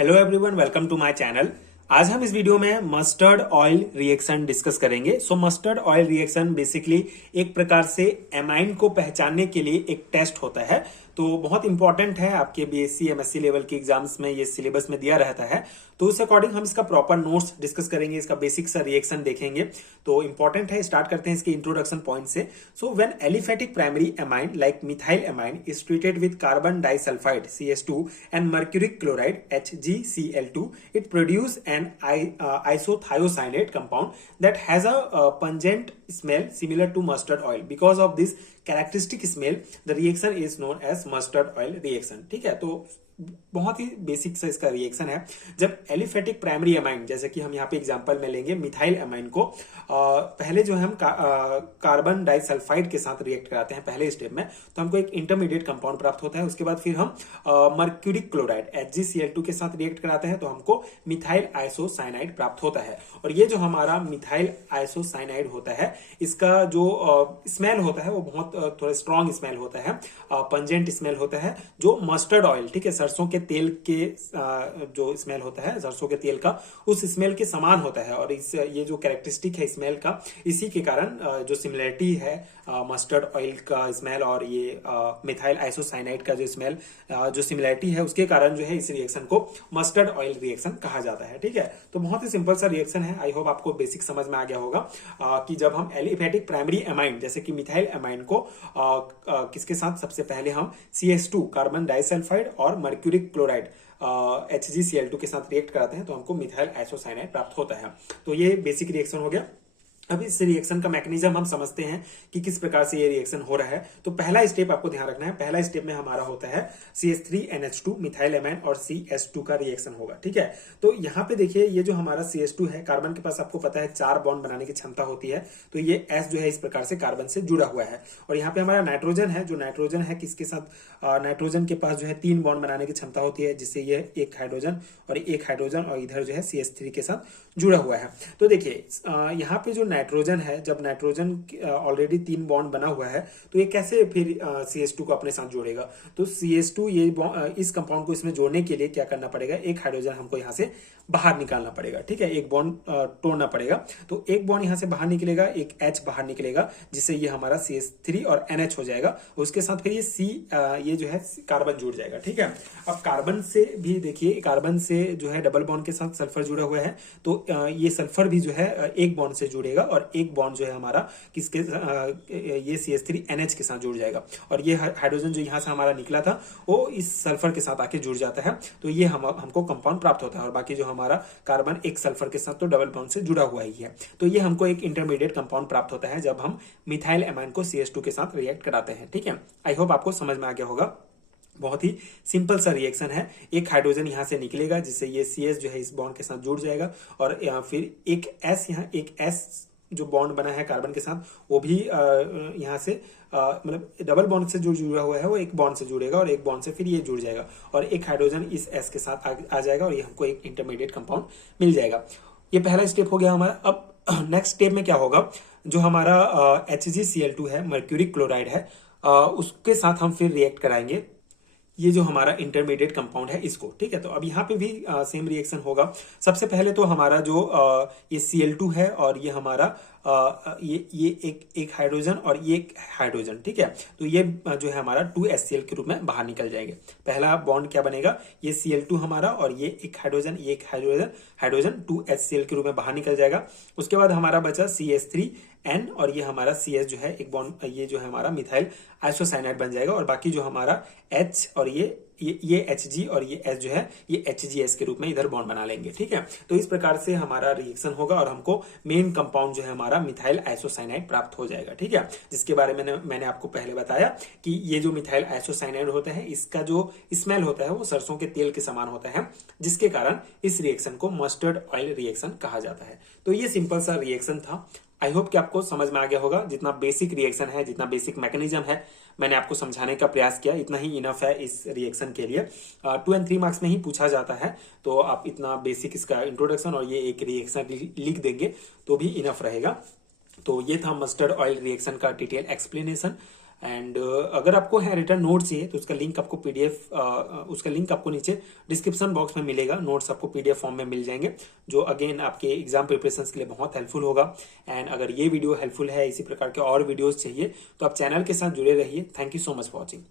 Hello everyone, welcome to my channel. आज हम इस वीडियो में मस्टर्ड ऑयल रिएक्शन डिस्कस करेंगे। मस्टर्ड ऑयल रिएक्शन बेसिकली एक प्रकार से एमाइन को पहचानने के लिए एक टेस्ट होता है। तो बहुत इंपॉर्टेंट है, आपके बीएससी एमएससी लेवल के एग्जाम्स में ये सिलेबस में दिया रहता है। तो उस अकॉर्डिंग हम इसका प्रॉपर नोट्स डिस्कस करेंगे, इसका बेसिक सा रिएक्शन देखेंगे। तो इंपॉर्टेंट है, स्टार्ट करते हैं इसके इंट्रोडक्शन पॉइंट से। When aliphatic primary amine like methyl amine is treated with carbon disulphide CH2 and mercuric chloride HgCl2, it produce an isothiocyanate compound that has a pungent smell similar to mustard oil. Because of this characteristic smell, the reaction is known as mustard oil reaction. ठीक है, तो बहुत ही basic सा इसका reaction है। जब aliphatic primary amine, जैसे कि हम यहाँ पे एग्जांपल में लेंगे मिथाइल एमाइन को, पहले जो हम कार्बन डाइसल्फाइड के साथ रिएक्ट कराते हैं पहले स्टेप में, तो हमको एक इंटरमीडिएट कंपाउंड प्राप्त होता है। उसके बाद फिर हम मर्क्यूरिक क्लोराइड HgCl2 के साथ रिएक्ट कराते हैं, तो हमको मिथाइल आइसोसाइनाइड प्राप्त होता है। और ये जो हमारा मिथाइल आइसोसाइनाइड होता है, इसका जो स्मेल होता है वो बहुत थोड़ा स्ट्रॉन्ग स्मेल होता है, पंजेंट स्मेल होता है, जो मस्टर्ड ऑयल, ठीक है, सरसों के तेल के जो स्मेल होता है सरसों के तेल का, उस स्मेल के समान होता है। और ये जो कैरेक्टरिस्टिक है स्मेल का, इसी के कारण जो सिमिलरिटी है मस्टर्ड ऑयल का स्मेल और ये मिथाइल आइसोसाइनाइड का जो स्मेल, जो सिमिलरिटी है, उसके कारण जो है इस रिएक्शन को मस्टर्ड ऑयल रिएक्शन कहा जाता है। ठीक है, तो बहुत ही सिंपल सा रिएक्शन है। आई होप आपको बेसिक समझ में आ गया होगा कि जब हम एलिफेटिक प्राइमरी एमाइन जैसे कि मिथाइल एमाइन को किसके साथ, सबसे पहले हम CH2 कार्बन डाइसल्फाइड और मर्क्यूरिक क्लोराइड HgCl2 के साथ रिएक्ट कराते हैं, तो हमको मिथाइल आइसोसाइनाइड प्राप्त होता है। तो ये बेसिक रिएक्शन हो गया। अब इस रिएक्शन का मैकेनिज्म हम समझते हैं कि किस प्रकार से ये रिएक्शन हो रहा है। तो पहला स्टेप आपको ध्यान रखना है, पहला स्टेप में हमारा होता है CH3NH2 मिथाइल एमाइन और CH2 का रिएक्शन होगा। ठीक है, तो यहाँ पे देखिए, ये जो हमारा CH2 है, कार्बन के पास आपको पता है 4 बॉन्ड बनाने की क्षमता होती है। तो ये S जो है इस प्रकार से कार्बन से जुड़ा हुआ है। और यहाँ पे हमारा नाइट्रोजन है, जो नाइट्रोजन है किसके साथ, नाइट्रोजन के पास जो है 3 बॉन्ड बनाने की क्षमता होती है, जिससे ये एक हाइड्रोजन और इधर जो है CH3 के साथ जुड़ा हुआ है। तो देखिए यहाँ पे जो नाइट्रोजन है, जब नाइट्रोजन ऑलरेडी 3 बॉन्ड बना हुआ है, तो ये कैसे फिर CH2 को अपने साथ जोड़ेगा। तो CH2 ये इस कंपाउंड को इसमें जोड़ने के लिए क्या करना पड़ेगा, एक हाइड्रोजन हमको यहाँ से बाहर निकालना पड़ेगा। ठीक है, एक बॉन्ड तोड़ना पड़ेगा। तो एक बॉन्ड यहाँ से बाहर निकलेगा, एक H बाहर निकलेगा, जिससे ये हमारा CH3 और NH हो जाएगा। उसके साथ फिर ये जो है कार्बन जुड़ जाएगा। ठीक है, अब कार्बन से भी देखिए, कार्बन से जो है डबल बॉन्ड के साथ सल्फर जुड़ा हुआ है, तो ये सल्फर भी जो है एक बॉन्ड से जुड़ेगा, और एक बॉन्ड जो है हमारा किसके, ये CH3NH के साथ जुड़ जाएगा। और ये हाइड्रोजन जो यहाँ से हमारा निकला था, वो इस सल्फर के साथ आके जुड़ जाता है। तो ये हमको कंपाउंड प्राप्त होता है। और बाकी जो हमारा कार्बन एक सल्फर के साथ तो डबल बॉन्ड से जुड़ा हुआ ही है। तो ये हमको एक इंटरमीडिएट कंपाउंड प्राप्त होता है जब हम मिथाइल एमाइन को CH2 के साथ रिएक्ट कराते हैं। ठीक है, आई होप आपको समझ में आ गया होगा। बहुत ही सिंपल सा रिएक्शन है। एक हाइड्रोजन यहाँ से निकलेगा, जिससे ये CS जो है इस बॉन्ड के साथ जुड़ जाएगा, और फिर एक S, यहाँ एक S जो बॉन्ड बना है कार्बन के साथ, वो भी यहाँ से मतलब डबल बॉन्ड से जो जुड़ा हुआ है वो एक बॉन्ड से जुड़ेगा, और एक बॉन्ड से फिर ये जुड़ जाएगा, और एक हाइड्रोजन इस S के साथ आ जाएगा, और ये हमको एक इंटरमीडिएट कंपाउंड मिल जाएगा। ये पहला स्टेप हो गया हमारा। अब नेक्स्ट स्टेप में क्या होगा, जो हमारा HgCl2 है, मर्क्यूरिक क्लोराइड है, उसके साथ हम फिर रिएक्ट कराएंगे ये जो हमारा इंटरमीडिएट कंपाउंड है इसको। ठीक है, तो अब यहाँ पे भी सेम रिएक्शन होगा। सबसे पहले तो हमारा जो ये Cl2 है, और ये हमारा ये एक हाइड्रोजन और ये एक हाइड्रोजन। ठीक है, तो ये जो है हमारा 2HCl के रूप में बाहर निकल जाएंगे। पहला बॉन्ड क्या बनेगा, ये Cl2 हमारा, और ये एक हाइड्रोजन 2HCl के रूप में बाहर निकल जाएगा। उसके बाद हमारा बचा CH3N, और ये हमारा CS जो है एक बॉन्ड, ये जो है हमारा मिथाइल आइसोसाइनाइड बन जाएगा। और बाकी जो हमारा H और ये Hg और ये S जो है ये HgS के रूप में इधर बॉन्ड बना लेंगे। ठीक है, तो इस प्रकार से हमारा रिएक्शन होगा, और हमको मेन कंपाउंड जो है हमारा मिथाइल आइसोसाइनाइड प्राप्त हो जाएगा। ठीक है, जिसके बारे में मैंने आपको पहले बताया कि ये जो मिथाइल आइसोसाइनाइड होता है, इसका जो स्मेल होता है वो सरसों के तेल के समान होता है, जिसके कारण इस रिएक्शन को मस्टर्ड ऑयल रिएक्शन कहा जाता है। तो ये सिंपल सा रिएक्शन था। आई होप कि आपको समझ में आ गया होगा। जितना बेसिक रिएक्शन है, जितना बेसिक मैकेनिज्म है, मैंने आपको समझाने का प्रयास किया। इतना ही इनफ है इस रिएक्शन के लिए। 2 और 3 मार्क्स में ही पूछा जाता है, तो आप इतना बेसिक इसका इंट्रोडक्शन और ये एक रिएक्शन लिख देंगे तो भी इनफ रहेगा। तो ये था मस्टर्ड ऑयल रिएक्शन का डिटेल एक्सप्लेनेशन। एंड अगर आपको है रिटर्न नोट चाहिए तो उसका लिंक आपको पीडीएफ उसका लिंक आपको नीचे डिस्क्रिप्शन बॉक्स में मिलेगा। नोट्स आपको पीडीएफ फॉर्म में मिल जाएंगे, जो अगेन आपके एग्जाम प्रिपरेशन के लिए बहुत हेल्पफुल होगा। एंड अगर ये वीडियो हेल्पफुल है, इसी प्रकार के और वीडियोस चाहिए तो आप चैनल के साथ जुड़े रहिए। Thank you so much for watching.